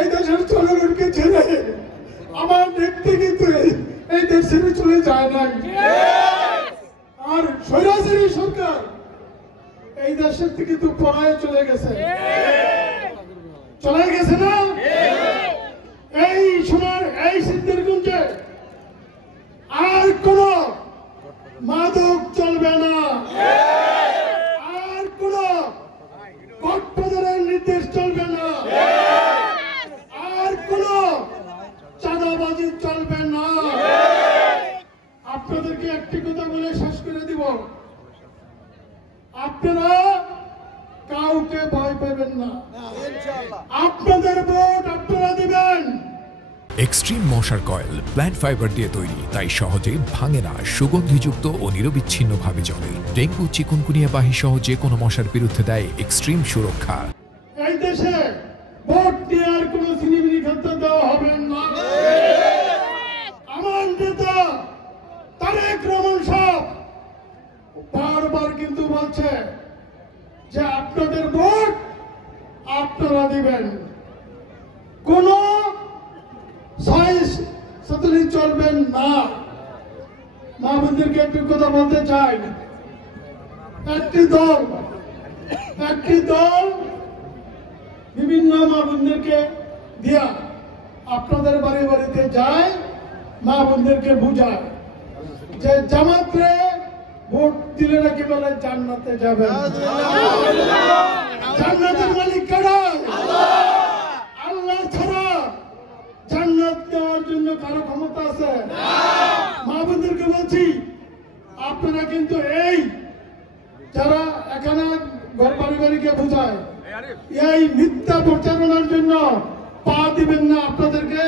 এই দেশের জনগণকে ছেড়ে আমার ব্যক্তি কিন্তু এই দেশ ছেড়ে চলে যায় না। আর স্বৈরাচারী সরকার এই দেশের থেকে তো পলায়ে চলে গেছে না। এই সময় এই সিদ্ধিরগঞ্জে আর কোন মাদক চলবে না, আর কোন কর্পোরেটের নির্দেশ চলবে না, আর কোন চাঁদাবাজি চলবে না। আপনাদেরকে একটি কথা বলে শেষ করে দিব, আপনারা কাউকে ভয় পাবেন না, আপনাদের ভোট আপনারা দিবেন। এক্সট্রিম মশার কয়েল প্ল্যান্ট ফাইবার দিয়ে তৈরি, তাই সহজে ভাঙে না, সুগন্ধিযুক্ত ও নিরবিচ্ছিন্নভাবে জ্বলে। ডেঙ্গু, চিকুনগুনিয়া বাহি সহ যে কোনো মশার বিরুদ্ধে দেয় এক্সট্রিম সুরক্ষা। এই দেশে ভোট দেওয়ার কোন সিনেমিনি খাদ্য দেওয়া হবে না। আমার নেতা তারেক রহমান সাহেব বারবার কিন্তু বলছে যে আপনাদের ভোট আপনারা দিবেন, কোন চলবেন না। মা বোনদেরকে একটু কথা বলতে চাই, একটি দল বিভিন্ন মা বোনদেরকে দিয়া আপনাদের বাড়ি বাড়িতে যায়, মা বোনদেরকে বুঝায় যে জামাতে ভোট দিলে নাকি বলে জান্নাতে যাবেন। জান্নাতের মালিক কারা? আল্লাহ ছাড়া জান্নাত দেওয়ার জন্য কারো ক্ষমতা আছে? মা বোনদেরকে বলছি, আপনারা কিন্তু এই যারা এখানে ঘর পারিবারিকে বুঝায় এই মিথ্যা প্রচারণার জন্য পা দিবেন না। আপনাদেরকে